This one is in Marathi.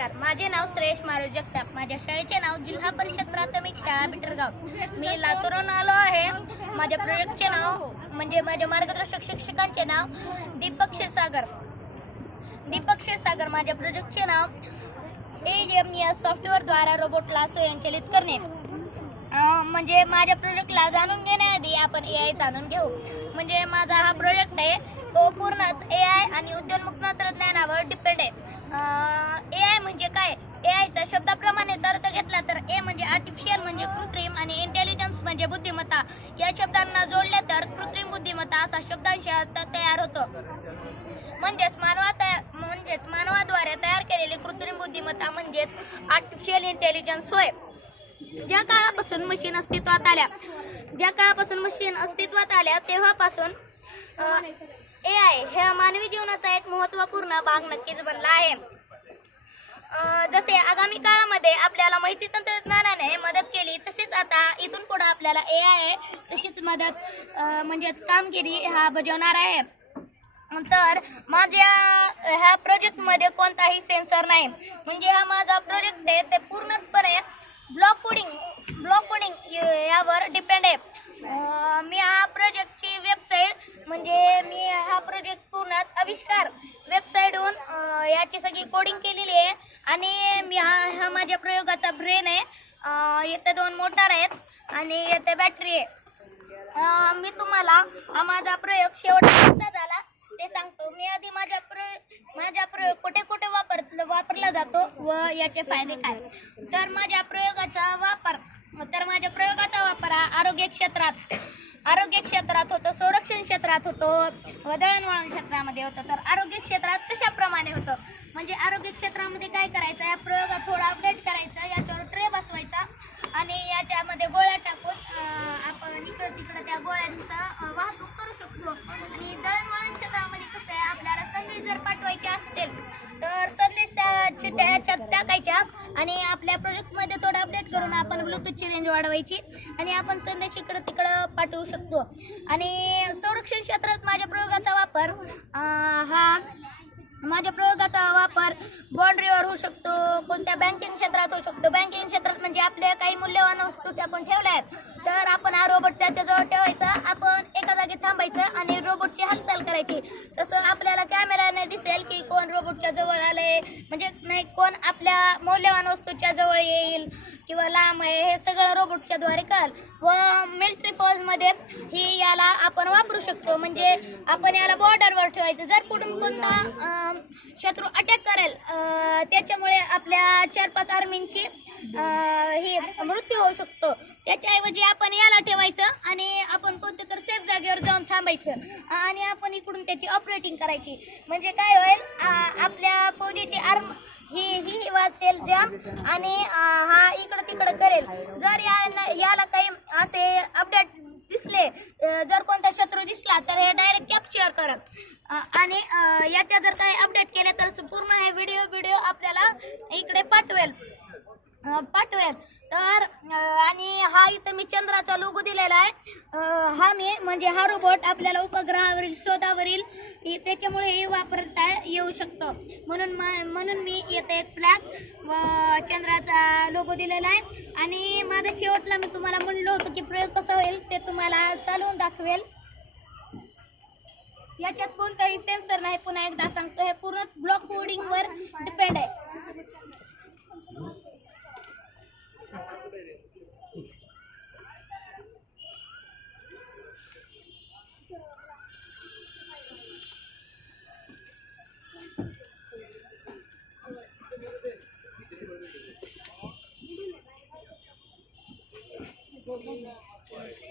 नमस्कार, माझे नाव श्रेयश मारुती जगताप. माझ्या शाळेचे नाव जिल्हा परिषद प्राथमिक शाळा बिटरगाव. मी लातूरहून आलो आहे. माझ्या प्रोजेक्टचे नाव म्हणजे माझ्या मार्गदर्शक शिक्षकांचे नाव दीपक क्षीरसागर. माझ्या प्रोजेक्टचे नाव AMS सॉफ्टवेअरद्वारा रोबोटला स्वयंचलित करणे. म्हणजे माझ्या प्रोजेक्टला जाणून घेण्याआधी आपण AI जाणून घेऊ. म्हणजे माझा हा प्रोजेक्ट आहे तो पूर्ण AI आणि उदयोन्मुख तंत्रज्ञानावर डिपेंड आहे. AI म्हणजे काय? AIचा शब्दाप्रमाणे अर्थ घेतला तर A म्हणजे आर्टिफिशियल म्हणजे कृत्रिम आणि इंटेलिजन्स म्हणजे बुद्धिमत्ता. या शब्दांना जोडले तर कृत्रिम बुद्धिमत्ता असा शब्दांश तयार होतो. म्हणजेच मानवाद्वारे तयार केलेली कृत्रिम बुद्धिमत्ता म्हणजेच आर्टिफिशियल इंटेलिजन्स होय. ज्या काळापासून मशीन अस्तित्वात आल्या तेव्हापासून AI हा मानवी जीवनाचा एक महत्त्वपूर्ण भाग नक्कीच बनला आहे. जसे आगामी काळामध्ये आपल्याला माहिती तंत्रज्ञानाने मदत केली तसेच आता इथून पुढे आपल्याला AI तशीच मदत म्हणजेच कामगिरी हा बजावणार आहे. तर माझ्या ह्या प्रोजेक्टमध्ये कोणताही सेन्सर नाही. म्हणजे हा माझा प्रोजेक्ट आहे ते पूर्णपणे ब्लॉक कोडिंग यावर डिपेंड आहे. मी हा प्रोजेक्टची वेबसाईट मी हा प्रोजेक्ट पूर्ण आविष्कार वेबसाईटहून याची सगळी कोडिंग केलेली आहे. आणि हा माझ्या प्रयोगाचा ब्रेन आहे. येथे 2 मोटार आहेत आणि येथे बॅटरी आहे. मी तुम्हाला हा माझा प्रयोग शेवट कसा झाला ते सांगतो. मी आधी माझा प्रयोग कुठे वापरला जातो व याचे फायदे काय. तर माझ्या प्रयोगाचा वापर हा आरोग्य क्षेत्रात होतो, संरक्षण क्षेत्रात होतो व दळणवळण क्षेत्रामध्ये होतो. तर आरोग्य क्षेत्रात कशाप्रमाणे होतं म्हणजे आरोग्य क्षेत्रामध्ये काय करायचं, या प्रयोगात थोडा अपडेट करायचा, याच्यावर ट्रे बसवायचा आणि याच्यामध्ये गोळ्या टाकून आपण इकडं तिकडं त्या गोळ्यांचा वाहतूक करू शकतो. आणि दळणवळण क्षेत्रामध्ये कसं आहे, आपल्याला संदेश जर पाठवायचे असतील तर संदेशाची त्याच्यात टाकायच्या आणि आपल्या प्रोजेक्टमध्ये थोडं अपडेट करून आपण ब्लूटूथची रेंज वाढवायची आणि आपण संदेश इकडं तिकडं पाठवू शकतो. आणि संरक्षण क्षेत्रात माझ्या प्रयोगाचा वापर बाँड्रीवर होऊ शकतो, कोणत्या बँकिंग क्षेत्रात होऊ शकतो. बँकिंग क्षेत्रात म्हणजे आपल्या काही मूल्यवान वस्तू आपण ठेवल्या आहेत तर आपण हा रोबोट त्याच्याजवळ ठेवायचा, आपण एका जागी थांबायचं आणि रोबोटची हालचाल करायची. तसं आपल्याला कॅमेराने दिसेल की कोण रोबोटच्या जवळ आलंय, म्हणजे नाही कोण आपल्या मौल्यवान वस्तूच्या जवळ येईल किंवा लांब आहे हे सगळं रोबोटच्या द्वारे कळेल. व मिलिटरी फौजमध्ये ही याला आपण वापरू शकतो. म्हणजे आपण याला बॉर्डरवर ठेवायचं. जर कुठून कोणता शत्रू अटॅक करेल त्याच्यामुळे आपल्या 4-5 आर्मींची ही मृत्यू होऊ शकतो. त्याच्याऐवजी आपण याला ठेवायचं आणि आपण कोणत्या तर सेफ जागेवर जाऊन थांबायचं आणि आपण इकडून त्याची ऑपरेटिंग करायची. म्हणजे काय होईल, आपल्या फौजीची आर्म ही वाचेल जाम आणि हा इकडं तिकडं करेल. जर याला काही असे अपडेट दिसले, जर कोणता शत्रू दिसला तर हे डायरेक्ट कॅप्चर करत आणि याच्या जर काही अपडेट केले तर पूर्ण हे व्हिडिओ आपल्याला इकडे पाठवेल. तर आणि हा इथं मी चंद्राचा लोगो दिलेला आहे. हा रोबोट आपल्याला उपग्रहावरील शोधावरील त्याच्यामुळे वापरता येऊ शकतो. म्हणून मी इथे एक फ्लॅग व चंद्राचा लोगो दिलेला आहे. आणि माझ्या शेवटला मी तुम्हाला म्हणलं होतं की प्रयोग कसा होईल ते तुम्हाला चालवून दाखवेल. याच्यात कोणताही सेन्सर नाही. पुन्हा एकदा सांगतो, हे पूर्ण ब्लॉक कोडिंगवर डिपेंड आहे.